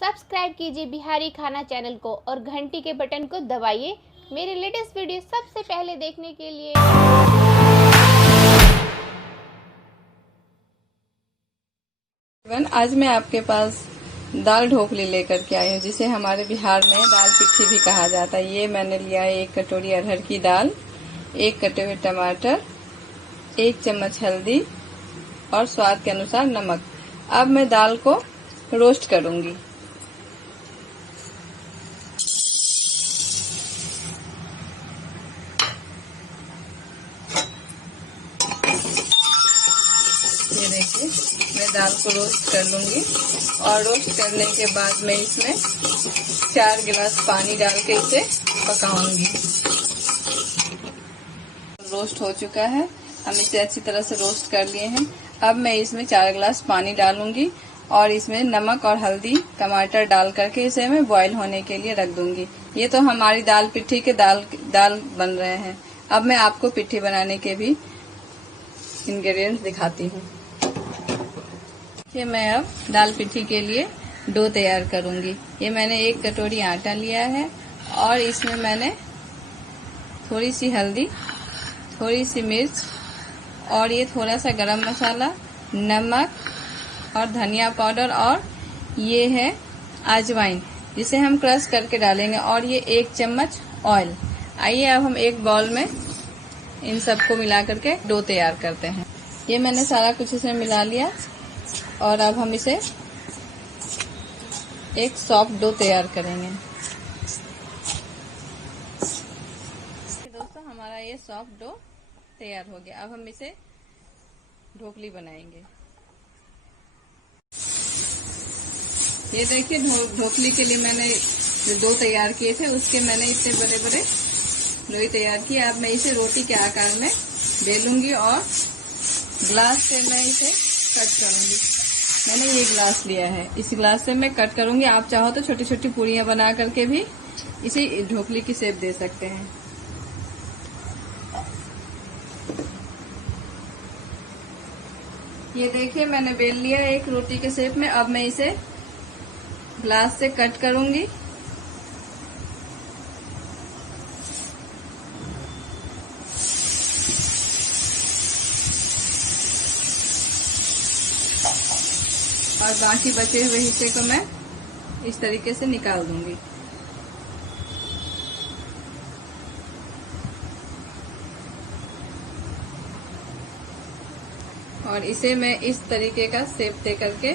Subscribe कीजिए बिहारी खाना channel को और घंटी के बटन को दबाइए मेरे लेटेस्ट वीडियो सबसे पहले देखने के लिए। आज मैं आपके पास दाल ढोकली लेकर के आई हूँ, जिसे हमारे बिहार में दाल पिट्ठी भी कहा जाता है। ये मैंने लिया है 1 कटोरी अरहर की दाल, 1 कटे हुए टमाटर, 1 चम्मच हल्दी और स्वाद के अनुसार नमक। अब मैं दाल को रोस्ट करूंगी। ये देखिए, मैं दाल को रोस्ट कर लूंगी और रोस्ट करने के बाद मैं इसमें 4 गिलास पानी डाल के इसे पकाऊंगी। रोस्ट हो चुका है, हम इसे अच्छी तरह से रोस्ट कर लिए हैं। अब मैं इसमें 4 गिलास पानी डालूंगी और इसमें नमक और हल्दी, टमाटर डाल करके इसे मैं बॉईल होने के लिए रख दूंगी। ये तो हमारी दाल पिट्ठी के दाल बन रहे हैं। अब मैं आपको पिट्ठी बनाने के भी इंग्रेडिएंट्स दिखाती हूँ। ये मैं अब दाल पिट्ठी के लिए डो तैयार करूंगी। ये मैंने 1 कटोरी आटा लिया है और इसमें मैंने थोड़ी सी हल्दी, थोड़ी सी मिर्च और ये थोड़ा सा गरम मसाला, नमक और धनिया पाउडर और ये है अजवाइन, जिसे हम क्रश करके डालेंगे, और ये 1 चम्मच ऑयल। आइए अब हम एक बाउल में इन सबको मिला करके डो तैयार करते हैं। ये मैंने सारा कुछ इसमें मिला लिया और अब हम इसे एक सॉफ्ट डो तैयार करेंगे। दोस्तों, हमारा ये सॉफ्ट डो तैयार हो गया। अब हम इसे ढोकली बनाएंगे। ये देखिए, ढोकली के लिए मैंने जो डो तैयार किए थे उसके मैंने इतने बड़े बड़े लोई तैयार किए। अब मैं इसे रोटी के आकार में बेलूंगी और ग्लास से मैं इसे कट करूंगी। मैंने ये ग्लास लिया है, इस ग्लास से मैं कट करूंगी। आप चाहो तो छोटी छोटी पूरियां बना करके भी इसे ढोकली की शेप दे सकते हैं। ये देखिए, मैंने बेल लिया एक रोटी के शेप में। अब मैं इसे ग्लास से कट करूंगी। और बाकी बचे हुए हिस्से को मैं इस तरीके से निकाल दूंगी। और इसे मैं इस तरीके का शेप दे करके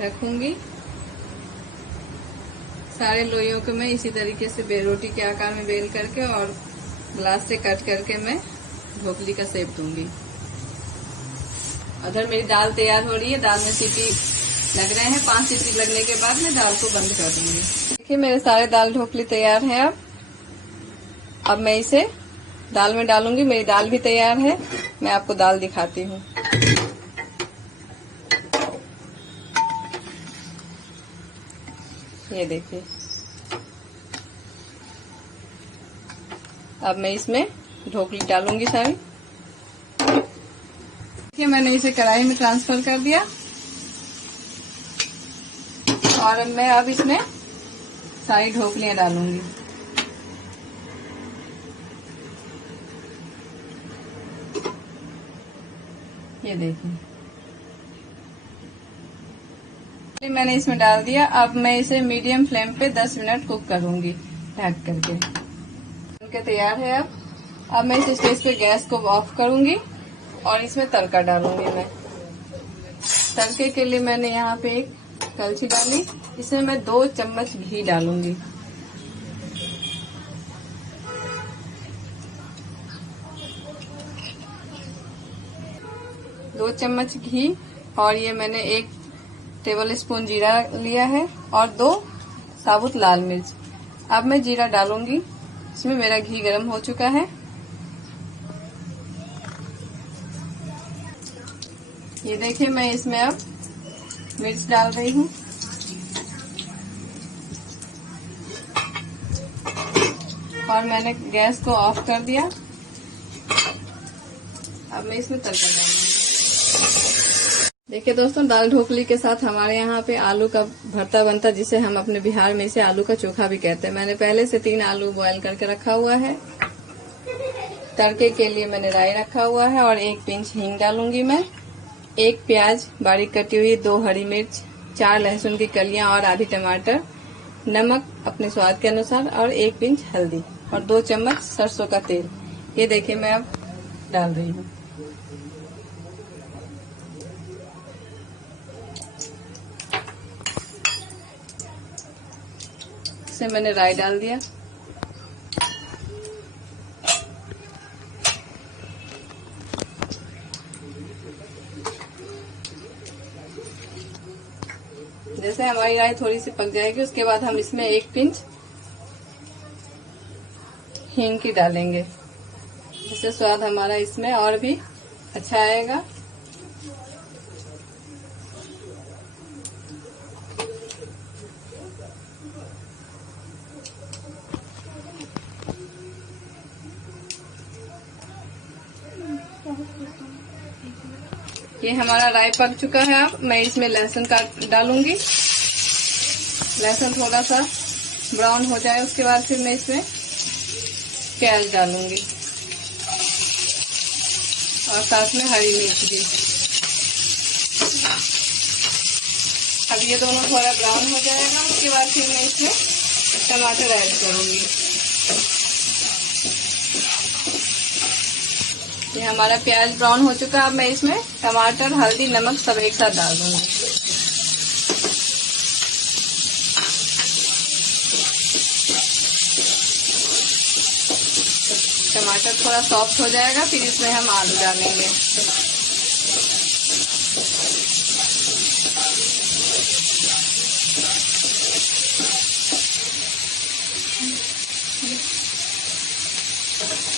रखूंगी। सारे लोइयों को मैं इसी तरीके से रोटी के आकार में बेल करके और ग्लास से कट करके मैं ढोकली का शेप दूंगी। उधर मेरी दाल तैयार हो रही है। दाल में सीटी लग रहे हैं। 5 सीटी लगने के बाद मैं दाल को बंद कर दूंगी। देखिए, मेरे सारे दाल ढोकली तैयार है। अब मैं इसे दाल में डालूंगी। मेरी दाल भी तैयार है। मैं आपको दाल दिखाती हूँ। ये देखिए, अब मैं इसमें ढोकली डालूंगी सारी। देखिए, मैंने इसे कढ़ाई में ट्रांसफर कर दिया और मैं अब इसमें सारी ढोकलियां डालूंगी। ये देखिए, मैंने इसमें डाल दिया। अब मैं इसे मीडियम फ्लेम पे 10 मिनट कुक करूंगी ढक करके। तैयार है। अब मैं इस स्टेज पे गैस को ऑफ करूंगी और इसमें तड़का डालूंगी। मैं तड़के के लिए मैंने यहाँ पे एक कलछी डाली। इसमें मैं 2 चम्मच घी डालूंगी। दो चम्मच घी और ये मैंने 1 टेबल स्पून जीरा लिया है और 2 साबुत लाल मिर्च। अब मैं जीरा डालूंगी। इसमें मेरा घी गर्म हो चुका है। ये देखिए, मैं इसमें अब मिर्च डाल रही हूँ और मैंने गैस को ऑफ कर दिया। अब मैं इसमें तड़का डालूंगी। देखिए दोस्तों, दाल ढोकली के साथ हमारे यहाँ पे आलू का भरता बनता, जिसे हम अपने बिहार में इसे आलू का चोखा भी कहते हैं। मैंने पहले से 3 आलू बॉयल करके रखा हुआ है। तड़के के लिए मैंने राई रखा हुआ है और 1 पिंच हींग डालूंगी मैं, 1 प्याज बारीक कटी हुई, 2 हरी मिर्च, 4 लहसुन की कलियां और आधी टमाटर, नमक अपने स्वाद के अनुसार और 1 पिंच हल्दी और 2 चम्मच सरसों का तेल। ये देखिए मैं अब डाल रही हूँ। इसमें मैंने राई डाल दिया। जैसे हमारी राई थोड़ी सी पक जाएगी, उसके बाद हम इसमें 1 पिंच हींग की डालेंगे, जिससे स्वाद हमारा इसमें और भी अच्छा आएगा। ये हमारा राई पक चुका है। अब मैं इसमें लहसुन का डालूंगी। लहसुन थोड़ा सा ब्राउन हो जाए, उसके बाद फिर मैं इसमें प्याज डालूंगी और साथ में हरी मिर्च भी। अब ये दोनों थोड़ा ब्राउन हो जाएगा, उसके बाद फिर मैं इसमें टमाटर ऐड करूंगी। ये हमारा प्याज ब्राउन हो चुका है। अब मैं इसमें टमाटर, हल्दी, नमक सब एक साथ डाल दूंगी। टमाटर थोड़ा सॉफ्ट हो जाएगा, फिर इसमें हम आलू डालेंगे।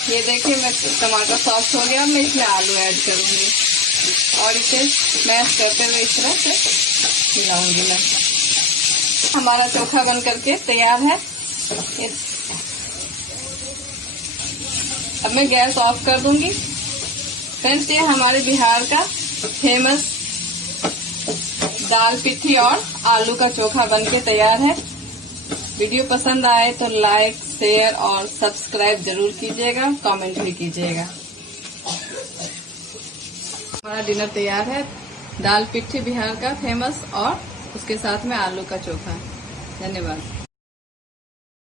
ये देखिए मैं टमाटर सॉफ्ट हो गया। मैं इसमें आलू ऐड करूंगी और इसे मैश करते हुए इस तरह से मिलाऊंगी मैं। हमारा चोखा बन करके तैयार है। अब मैं गैस ऑफ कर दूंगी। फ्रेंड्स, ये हमारे बिहार का फेमस दाल पिट्ठी और आलू का चोखा बनके तैयार है। वीडियो पसंद आए तो लाइक, शेयर और सब्सक्राइब जरूर कीजिएगा, कमेंट भी कीजिएगा। हमारा डिनर तैयार है। दाल पिट्ठी बिहार का फेमस और उसके साथ में आलू का चोखा। धन्यवाद।